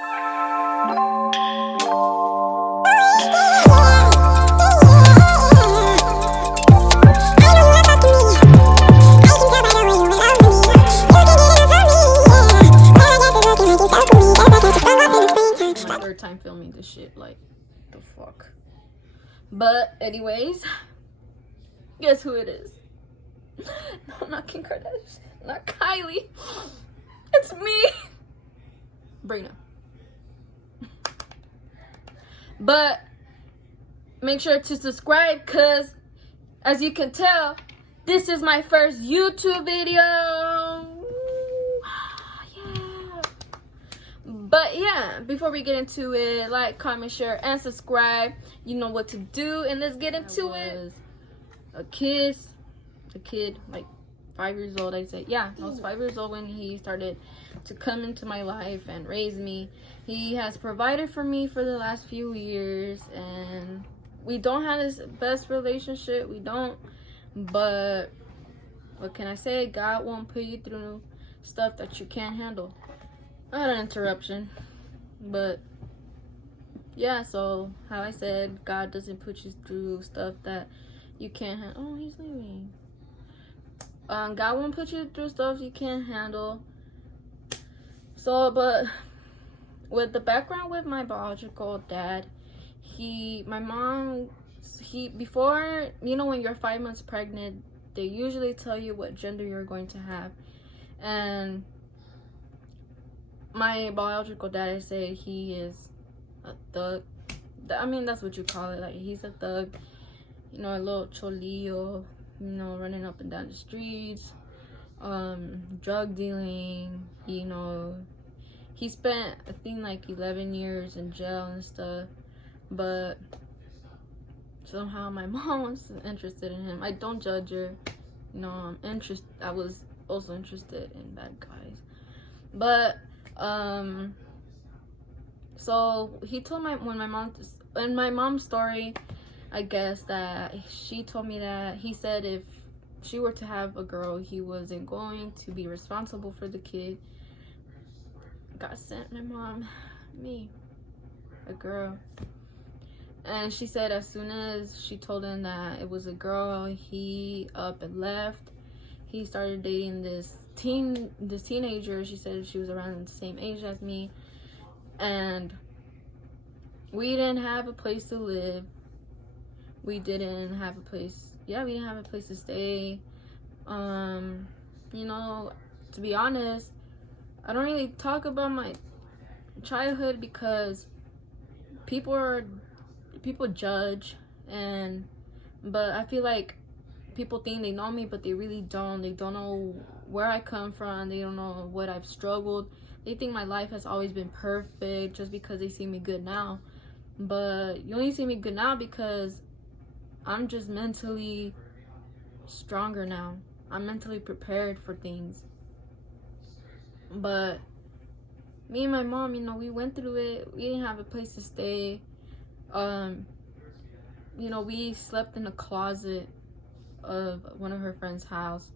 My third time filming this shit, like, the fuck. But anyways, guess who it is? No, not Kim Kardashian, not Kylie. It's me, Brina. But make sure to subscribe, cause as you can tell, this is my first YouTube video. Yeah. But yeah, before we get into it, like, comment, share, and subscribe. You know what to do, and let's get into it. A kid, like 5 years old. I said, yeah, I was 5 years old when he started to come into my life and raise me. He has provided for me for the last few years, and we don't have this best relationship. We don't, but what can I say? God won't put you through stuff that you can't handle. I had an interruption, but yeah, so how I said, God doesn't put you through stuff that you can't handle. Oh, he's leaving. God won't put you through stuff you can't handle. So, but with the background with my biological dad, before, you know, when you're 5 months pregnant, they usually tell you what gender you're going to have. And my biological dad, I say he is a thug. I mean, that's what you call it. Like, he's a thug, you know, a little cholillo, you know, running up and down the streets, drug dealing. You know, he spent, I think, like 11 years in jail and stuff, but somehow my mom was interested in him. I don't judge her, you know. I was also interested in bad guys, but so he told my mom's story, I guess, that she told me that he said if she were to have a girl, he wasn't going to be responsible for the kid. God sent my mom me a girl, and she said as soon as she told him that it was a girl, he up and left. He started dating this teenager. She said she was around the same age as me, and we didn't have a place to live. We didn't have a place to stay. You know, to be honest, I don't really talk about my childhood because people judge, but I feel like people think they know me, but they really don't. They don't know where I come from. They don't know what I've struggled. They think my life has always been perfect just because they see me good now. But you only see me good now because I'm just mentally stronger now. I'm mentally prepared for things. But me and my mom, you know, we went through it. We didn't have a place to stay. You know, we slept in a closet of one of her friend's house,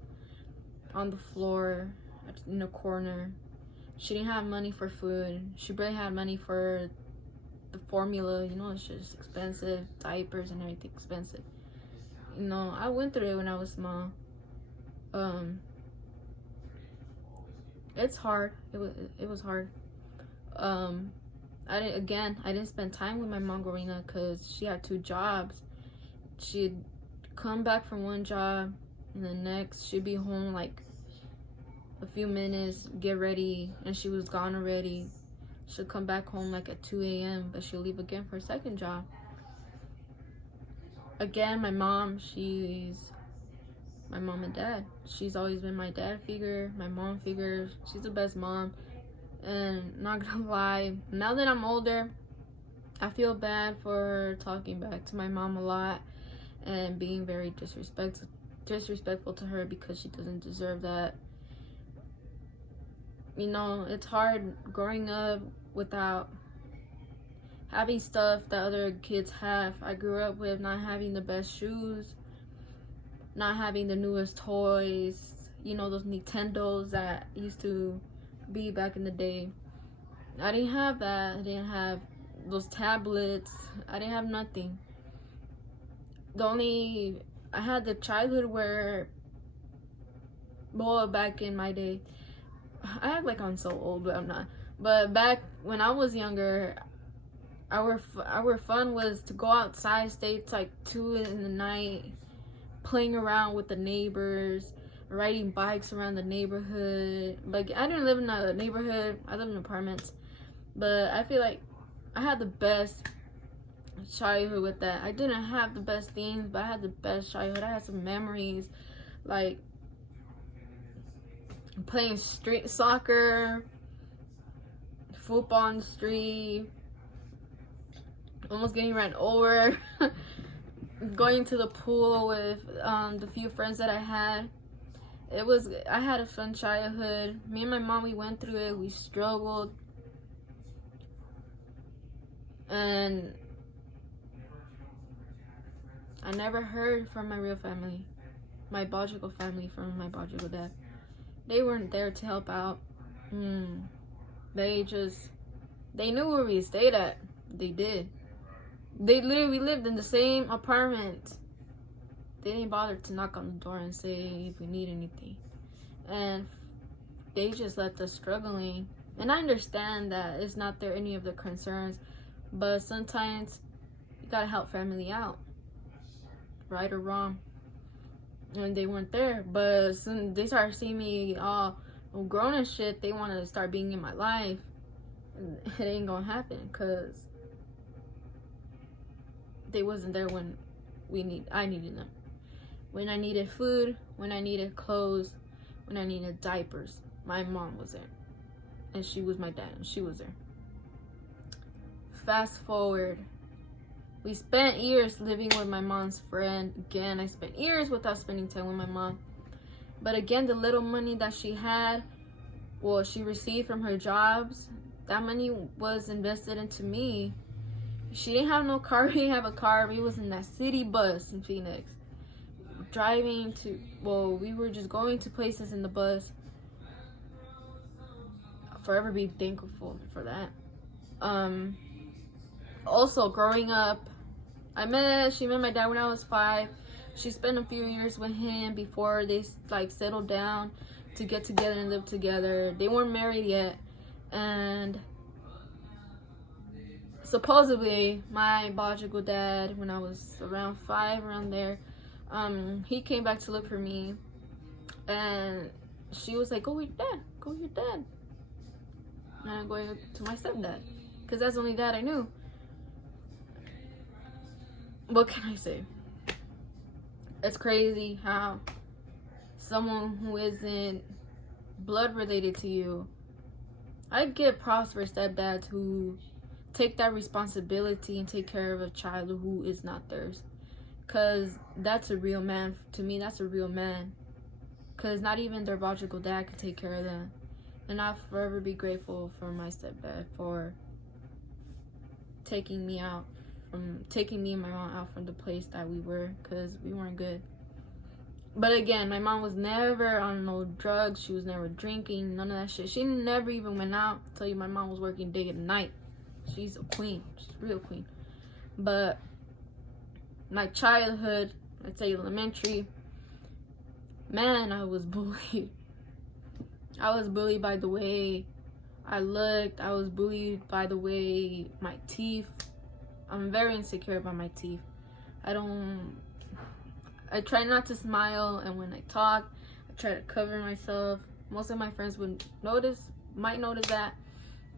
on the floor, in the corner. She didn't have money for food. She barely had money for the formula. You know, it's just expensive. Diapers and everything expensive. You know, I went through it when I was small. It's hard. It was hard. I didn't spend time with my mom growing up because she had 2 jobs. She'd come back from one job, and the next she'd be home like a few minutes, get ready, and she was gone already. She'll come back home like at 2 a.m., but she'll leave again for a second job. Again, my mom and dad. She's always been my dad figure, my mom figure. She's the best mom. And not gonna lie, now that I'm older, I feel bad for talking back to my mom a lot and being very disrespectful to her because she doesn't deserve that. You know, it's hard growing up without having stuff that other kids have. I grew up with not having the best shoes, not having the newest toys, you know, those Nintendos that used to be back in the day. I didn't have that. I didn't have those tablets. I didn't have nothing. I had the childhood where, well, back in my day, I act like I'm so old, but I'm not. But back when I was younger, our fun was to go outside, stay to like 2 in the night, playing around with the neighbors, riding bikes around the neighborhood. Like, I didn't live in a neighborhood, I lived in apartments, but I feel like I had the best childhood with that. I didn't have the best things, but I had the best childhood. I had some memories, like playing street soccer, football on the street, almost getting ran over, going to the pool with the few friends that I had. I had a fun childhood. Me and my mom, we went through it. We struggled. And I never heard from my real family, my biological family, from my biological dad. They weren't there to help out. They knew where we stayed at. They did. We lived in the same apartment. They didn't bother to knock on the door and say if we need anything. And they just left us struggling. And I understand that it's not any of their concerns, but sometimes you gotta help family out, right or wrong. And they weren't there, but soon they started seeing me all grown and shit. They wanted to start being in my life, and it ain't gonna happen because they wasn't there when I needed them. When I needed food, when I needed clothes, when I needed diapers, my mom was there, and she was my dad, and she was there. Fast forward, we spent years living with my mom's friend. Again, I spent years without spending time with my mom. But again, the little money that she had, well, she received from her jobs, that money was invested into me. She didn't have no car. We didn't have a car. We was in that city bus in Phoenix. We were just going to places in the bus. I'll forever be thankful for that. Also, growing up, she met my dad when I was 5. She spent a few years with him before they settled down to get together and live together. They weren't married yet, and supposedly my biological dad, when I was around 5, around there, he came back to look for me, and she was like, go with your dad. And I'm going to my stepdad, because that's the only dad I knew. What can I say? It's crazy how someone who isn't blood related to you, I give props for stepdads who take that responsibility and take care of a child who is not theirs. Because that's a real man. To me, that's a real man. Because not even their biological dad could take care of them. And I'll forever be grateful for my stepdad for taking me and my mom out from the place that we were, because we weren't good. But again, my mom was never on no drugs. She was never drinking, none of that shit. She never even went out. I tell you, my mom was working day and night. She's a queen. She's a real queen. But my childhood, I'd say elementary, man, I was bullied. I was bullied by the way I looked. I was bullied by the way my teeth. I'm very insecure about my teeth. I try not to smile, and when I talk, I try to cover myself. Most of my friends might notice that.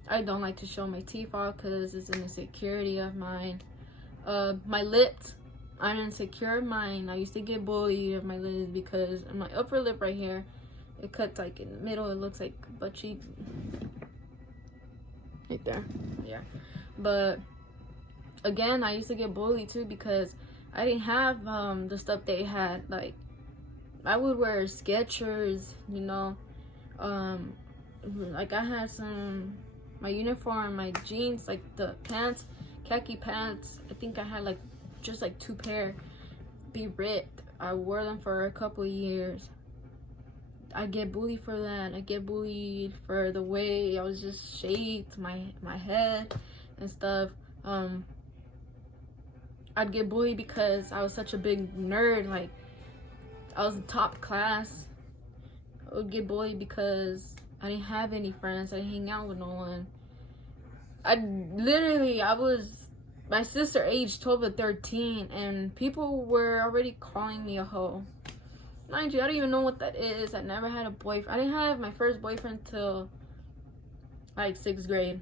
I don't like to show my teeth off because it's an insecurity of mine. My lips, I'm insecure of mine. I used to get bullied of my lips because my upper lip right here, it cuts like in the middle. It looks like butt cheek. Right there. Yeah. But again, I used to get bullied too because I didn't have the stuff they had. Like, I would wear Skechers, you know. Like, I had my uniform, my jeans, like the pants, khaki pants. I think I had just 2 pair be ripped. I wore them for a couple of years. I get bullied for that. I get bullied for the way I was just shaped, my head and stuff. I'd get bullied because I was such a big nerd. Like, I was the top class. I would get bullied because I didn't have any friends. I didn't hang out with no one. I was my sister aged 12 or 13, and people were already calling me a hoe. Mind you, I don't even know what that is. I never had a boyfriend. I didn't have my first boyfriend till like 6th grade.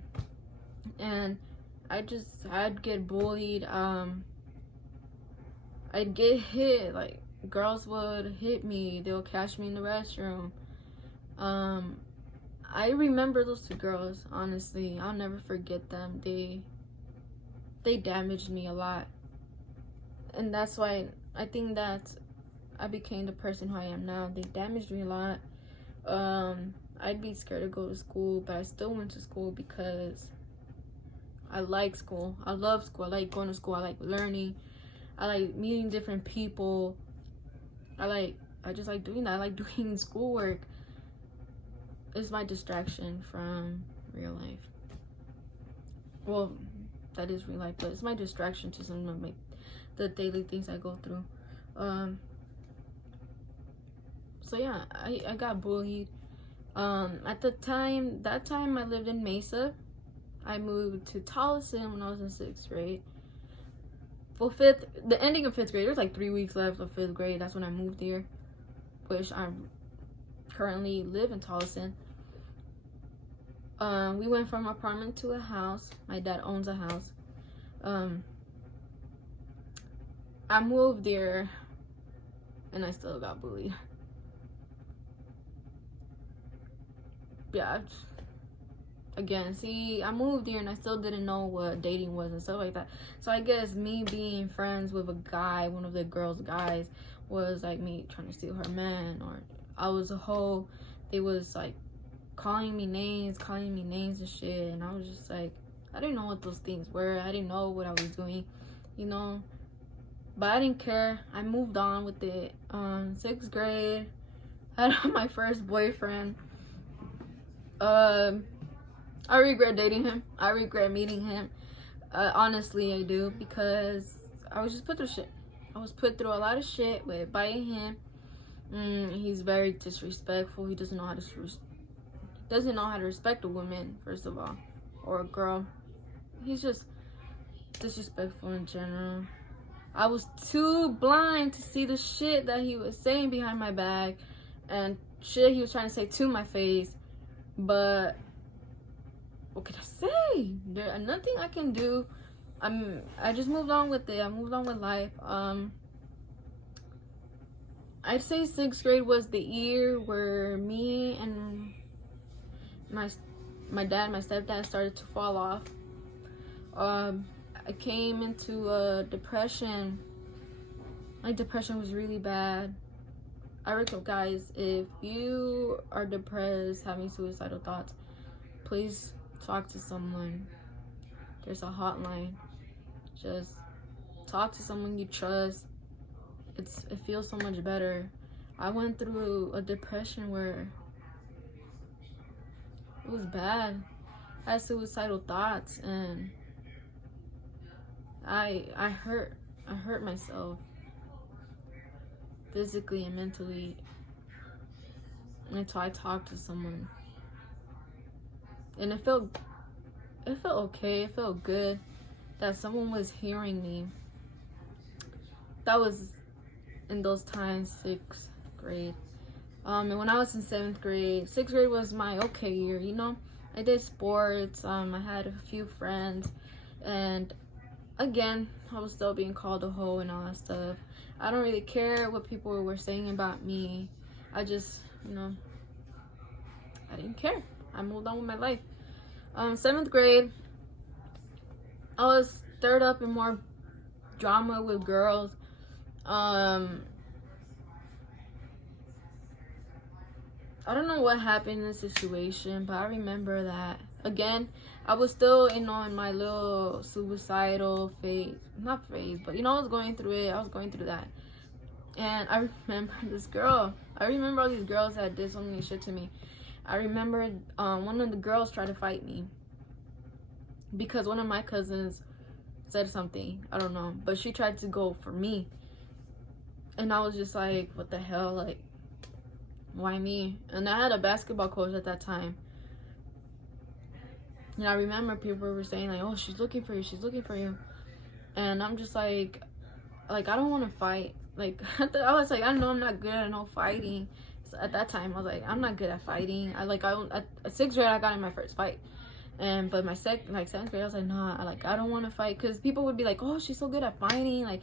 And I'd get bullied. I'd get hit. Like, girls would hit me. They would catch me in the restroom. I remember those 2 girls, honestly. I'll never forget them. They damaged me a lot. And that's why I think that I became the person who I am now. They damaged me a lot. I'd be scared to go to school, but I still went to school because I like school. I love school. I like going to school. I like learning. I like meeting different people. I just like doing that. I like doing schoolwork. It's my distraction from real life. Well, that is real life, but it's my distraction to some of the daily things I go through. So yeah, I got bullied. At that time I lived in Mesa. I moved to Tolleson when I was in 6th grade. For the ending of 5th grade, there's like 3 weeks left of 5th grade. That's when I moved here, which I currently live in Tolleson. We went from apartment to a house. My dad owns a house. I moved there, and I still got bullied. Yeah, again, see, I moved here and I still didn't know what dating was and stuff like that. So I guess me being friends with a guy, one of the girls' guys, was like me trying to steal her man, or I was a hoe. They was like calling me names and shit, and I was just like, I didn't know what those things were. I didn't know what I was doing, you know. But I didn't care. I moved on with it. 6th grade, I had my first boyfriend. I regret dating him. I regret meeting him. Honestly, I do, because I was just put through shit. I was put through a lot of shit by him. He's very disrespectful. He doesn't know how to respect a woman, first of all, or a girl. He's just disrespectful in general. I was too blind to see the shit that he was saying behind my back and shit he was trying to say to my face. But what can I say? There's nothing I can do. I just moved on with it. I moved on with life. I'd say 6th grade was the year where me and my dad, my stepdad started to fall off. I came into a depression. My depression was really bad. I recommend, guys, if you are depressed, having suicidal thoughts, please talk to someone. There's a hotline. Just talk to someone you trust. It feels so much better. I went through a depression where it was bad. I had suicidal thoughts, and I hurt myself physically and mentally until I talked to someone, and it felt okay. It felt good that someone was hearing me. That was in those times, 6th grade. And when I was in 7th grade, 6th grade was my okay year, you know. I did sports. I had a few friends, and again, I was still being called a hoe and all that stuff. I don't really care what people were saying about me. I just, you know, I didn't care. I moved on with my life. 7th grade, I was stirred up in more drama with girls. I don't know what happened in this situation, but I remember that, again, I was still, you know, in my little suicidal phase. Not phase, but, you know, I was going through it. I was going through that. And I remember this girl. I remember all these girls that did so many shit to me. I remember one of the girls tried to fight me because one of my cousins said something. I don't know. But she tried to go for me. And I was just like, what the hell? Like, why me? And I had a basketball coach at that time. And I remember people were saying like, oh, she's looking for you. She's looking for you. And I'm just like I don't want to fight. Like, I was like, I know I'm not good at no fighting. So at that time, I was like, I'm not good at fighting. At 6th grade, I got in my first fight. But my 7th grade, I was like, nah, I don't want to fight. Because people would be like, oh, she's so good at fighting. Like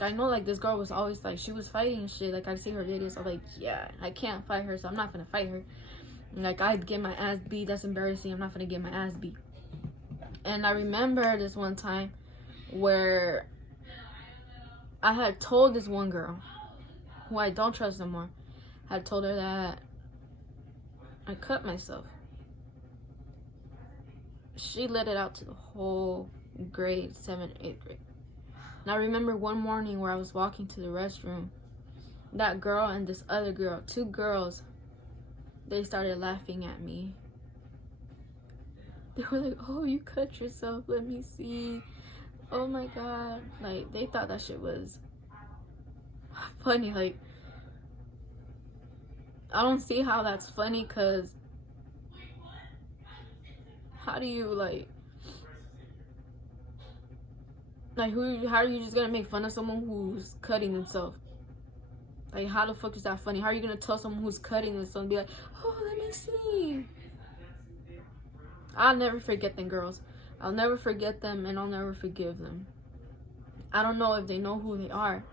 I know, like, this girl was always, like, she was fighting and shit. Like, I'd see her videos. I was like, yeah, I can't fight her, so I'm not going to fight her. Like, I'd get my ass beat. That's embarrassing. I'm not going to get my ass beat. And I remember this one time where I had told this one girl, who I don't trust no more, I had told her that I cut myself. She let it out to the whole grade, 7th, 8th grade. And I remember one morning where I was walking to the restroom, that girl and this other girl, 2 girls, they started laughing at me. They were like, oh, you cut yourself, let me see. Oh my god. Like, they thought that shit was funny. Like, I don't see how that's funny, because how do you how are you just gonna make fun of someone who's cutting themselves? Like, how the fuck is that funny? How are you gonna tell someone who's cutting themselves and be like, oh, let me see? I'll never forget them girls. I'll never forget them, and I'll never forgive them. I don't know if they know who they are,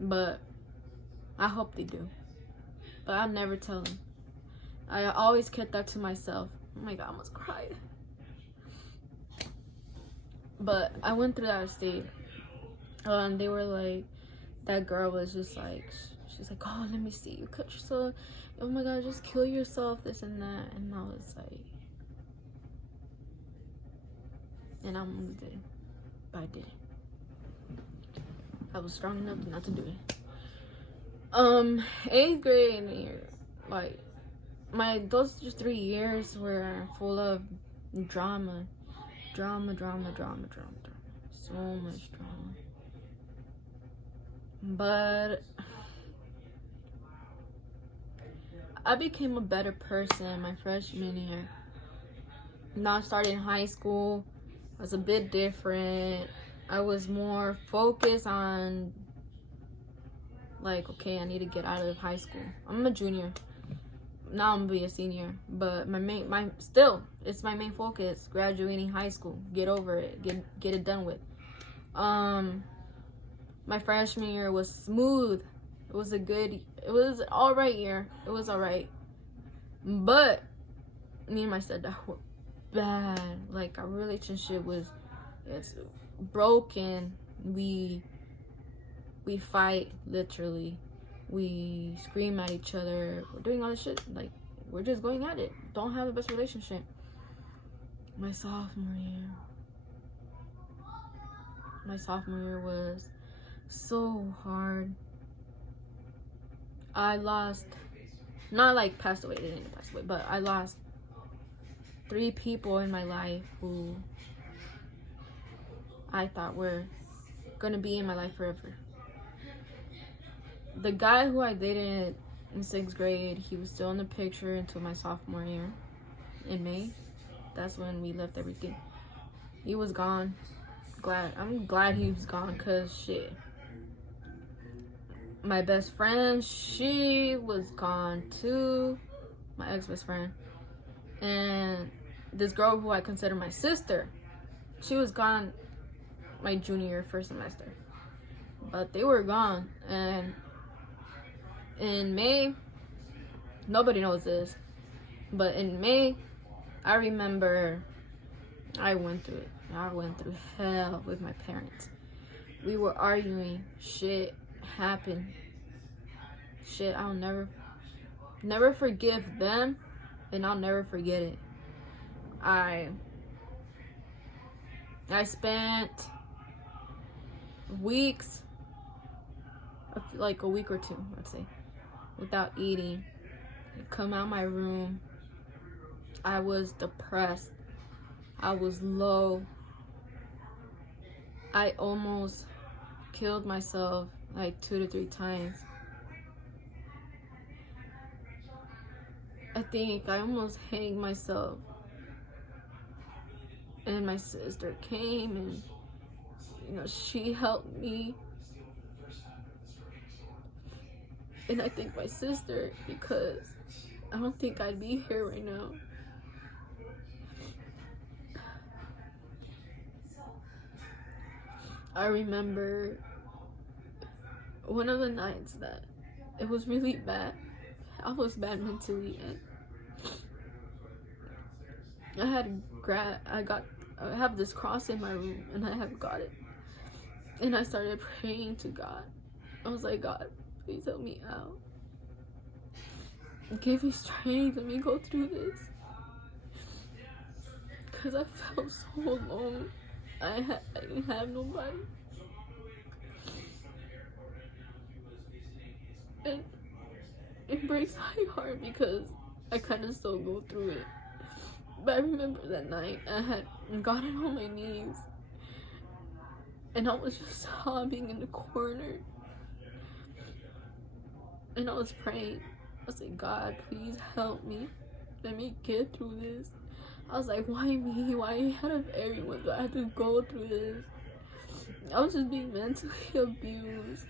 but I hope they do. But I'll never tell them. I always kept that to myself. Oh my god, I almost cried. But I went through that stage. They were like, that girl was just like, she's like, oh, let me see, you cut yourself. Oh my god, just kill yourself, this and that. And I was like, and I moved it, but I didn't. I was strong enough not to do it. 8th grade year, like, those just 3 years were full of drama. So much drama. But I became a better person my freshman year. Now I started in high school. I was a bit different. I was more focused on, like, okay, I need to get out of high school. I'm a junior. Now I'm gonna be a senior. But it's my main focus. Graduating high school. Get over it. Get it done with. My freshman year was smooth. It was alright year. It was alright. But me and my stepdad were bad. Like, our relationship it's broken. We fight, literally. We scream at each other. We're doing all this shit. Like, we're just going at it. Don't have the best relationship. My sophomore year was so hard. I lost, not like passed away, they didn't pass away, but I lost 3 people in my life who I thought were gonna be in my life forever. The guy who I dated in 6th grade, he was still in the picture until my sophomore year in May. That's when we left everything. He was gone. I'm glad he was gone, cause shit. My best friend, she was gone too. My ex-best friend. And this girl who I consider my sister, she was gone my junior year, first semester. But they were gone. And in May, nobody knows this, but in May, I remember I went through it. I went through hell with my parents. We were arguing. Shit happened. Shit, I'll never forgive them, and I'll never forget it. I spent weeks, like a week or 2, let's say, without eating. I come out my room. I was depressed. I was low. I almost killed myself like 2 to 3 times. I think I almost hanged myself. And my sister came and, you know, she helped me. And I thank my sister because I don't think I'd be here right now. I remember one of the nights that it was really bad. I was bad mentally, and I have this cross in my room, and I have got it. And I started praying to God. I was like, God, please help me out. Give me strength. Let me go through this. Because I felt so alone. I didn't have nobody. And it breaks my heart because I kind of still go through it. But I remember that night I had gotten on my knees and I was just sobbing in the corner. And I was praying. I said, God, please help me. Let me get through this. I was like, why me? Why out of everyone do I have to go through this? I was just being mentally abused.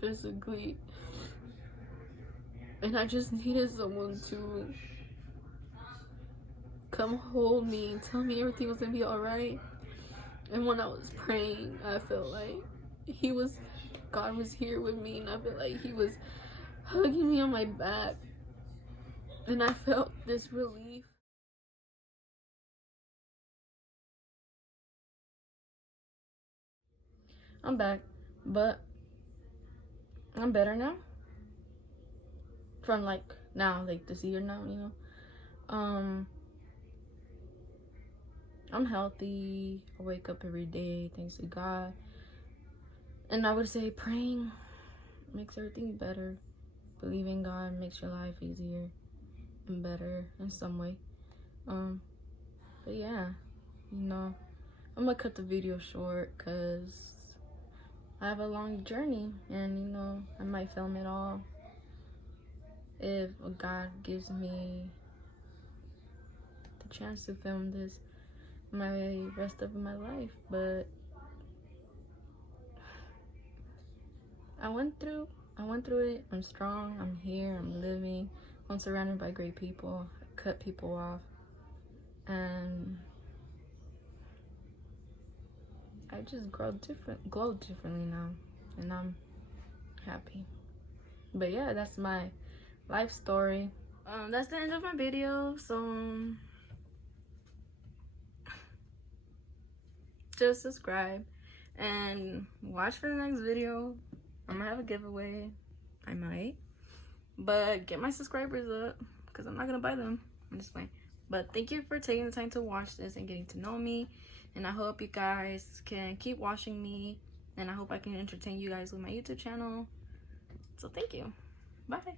Physically. And I just needed someone to come hold me and tell me everything was gonna be alright. And when I was praying, I felt like God was here with me, and I felt like he was hugging me on my back. And I felt this relief. I'm back, but I'm better now. From like this year now, you know. I'm healthy. I wake up every day, thanks to God. And I would say praying makes everything better. Believing God makes your life easier and better in some way. But yeah, you know, I'm gonna cut the video short because I have a long journey, and you know, I might film it all if God gives me the chance to film this my rest of my life. But I went through it. I'm strong. I'm here. I'm living. I'm surrounded by great people. I cut people off, and I just glow differently now, and I'm happy. But yeah, that's my life story. That's the end of my video. So just subscribe and watch for the next video. I'm gonna have a giveaway. I might, but get my subscribers up because I'm not gonna buy them. I'm just playing. But thank you for taking the time to watch this and getting to know me. And I hope you guys can keep watching me. And I hope I can entertain you guys with my YouTube channel. So thank you. Bye.